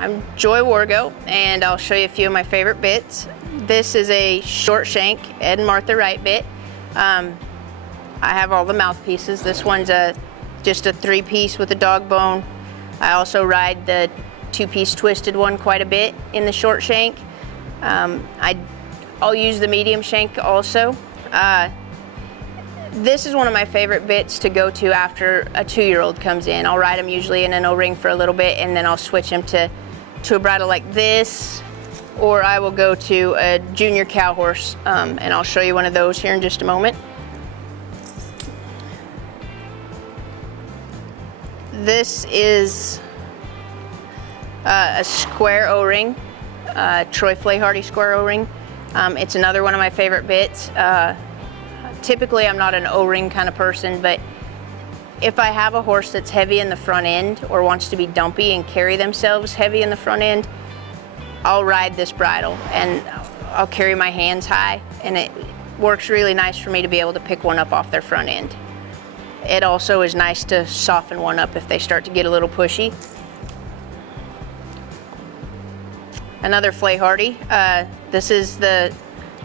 I'm Joy Wargo, and I'll show you a few of my favorite bits. This is a short shank Ed and Martha Wright bit. I have all the mouthpieces. This one's just a 3-piece with a dog bone. I also ride the 2-piece twisted one quite a bit in the short shank. I'll use the medium shank also. This is one of my favorite bits to go to after a 2-year-old comes in. I'll ride him usually in an O-ring for a little bit, and then I'll switch him to a bridle like this, or I will go to a junior cow horse, and I'll show you one of those here in just a moment. This is a square O-ring, Troy Flehardy square O-ring. It's another one of my favorite bits. Typically, I'm not an O-ring kind of person, but if I have a horse that's heavy in the front end or wants to be dumpy and carry themselves heavy in the front end, I'll ride this bridle and I'll carry my hands high, and it works really nice for me to be able to pick one up off their front end. It also is nice to soften one up if they start to get a little pushy. Another Flehardy. This is the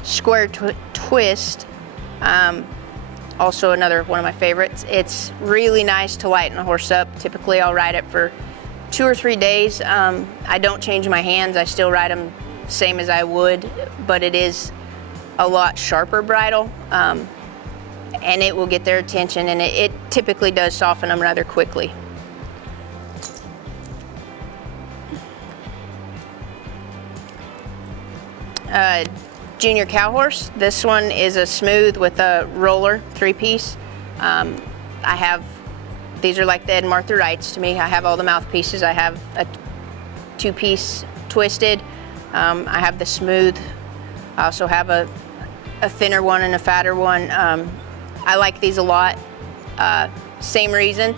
square twist. Also another one of my favorites. It's really nice to lighten a horse up. Typically I'll ride it for 2 or 3 days. I don't change my hands. I still ride them same as I would, but it is a lot sharper bridle, and it will get their attention, and it typically does soften them rather quickly. Junior cow horse. This one is a smooth with a roller 3-piece. These are like the Ed and Martha Wrights to me. I have all the mouthpieces. I have a 2-piece twisted. I have the smooth. I also have a thinner one and a fatter one. I like these a lot. Same reason.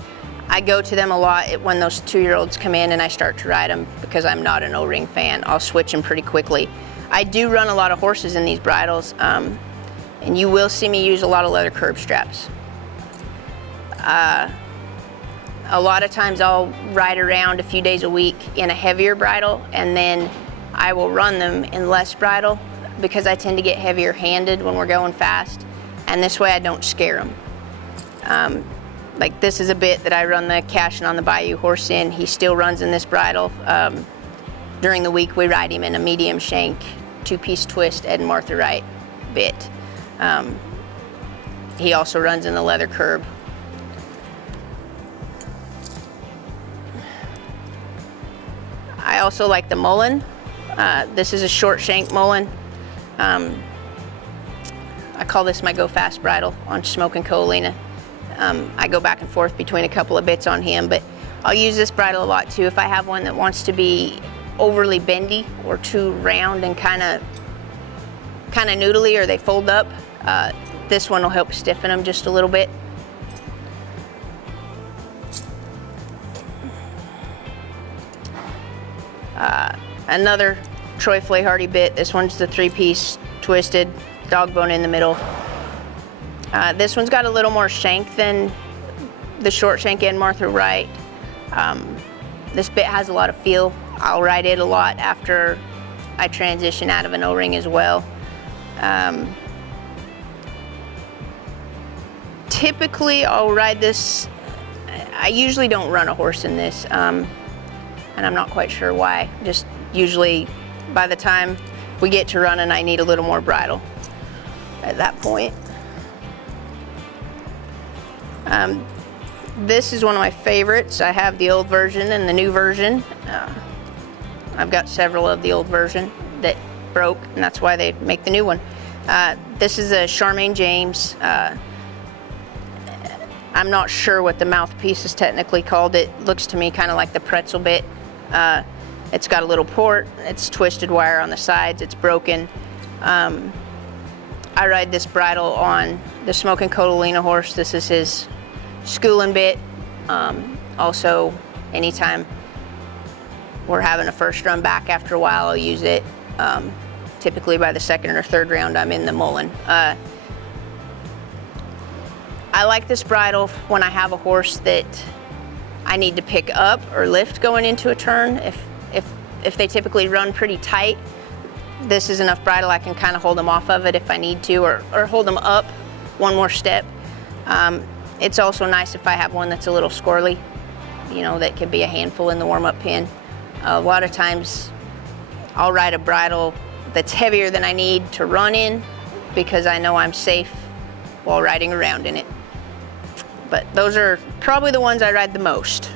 I go to them a lot when those 2-year-olds come in and I start to ride them, because I'm not an O-ring fan. I'll switch them pretty quickly. I do run a lot of horses in these bridles, and you will see me use a lot of leather curb straps. A lot of times I'll ride around a few days a week in a heavier bridle, and then I will run them in less bridle, because I tend to get heavier handed when we're going fast, and this way I don't scare them. Like this is a bit that I run the Cashin' on the Bayou horse in. He still runs in this bridle. During the week we ride him in a medium shank 2-piece twist Ed and Martha Wright bit. He also runs in the leather curb. I also like the Mullen. This is a short shank Mullen. I call this my go fast bridle on Smokin' Coalina. I go back and forth between a couple of bits on him, but I'll use this bridle a lot too. If I have one that wants to be overly bendy or too round and kind of noodly, or they fold up, this one will help stiffen them just a little bit. Another Troy Flehardy bit. This one's the 3-piece twisted, dog bone in the middle. This one's got a little more shank than the short shank and Martha Wright. This bit has a lot of feel. I'll ride it a lot after I transition out of an O-ring as well. Typically I'll ride this. I usually don't run a horse in this, and I'm not quite sure why. Just usually by the time we get to running, I need a little more bridle at that point. This is one of my favorites. I have the old version and the new version. I've got several of the old version that broke, and that's why they make the new one. This is a Charmaine James. I'm not sure what the mouthpiece is technically called. It looks to me kind of like the pretzel bit. It's got a little port. It's twisted wire on the sides. It's broken. I ride this bridle on the Smokin' Coalina horse. This is his schooling bit. Also, anytime we're having a first run back after a while, I'll use it. Typically by the 2nd or 3rd round, I'm in the Mullen. I like this bridle when I have a horse that I need to pick up or lift going into a turn. If if they typically run pretty tight, this is enough bridle I can kind of hold them off of it if I need to, or hold them up one more step. It's also nice if I have one that's a little squirrely, you know, that could be a handful in the warm-up pen. A lot of times I'll ride a bridle that's heavier than I need to run in because I know I'm safe while riding around in it. But those are probably the ones I ride the most.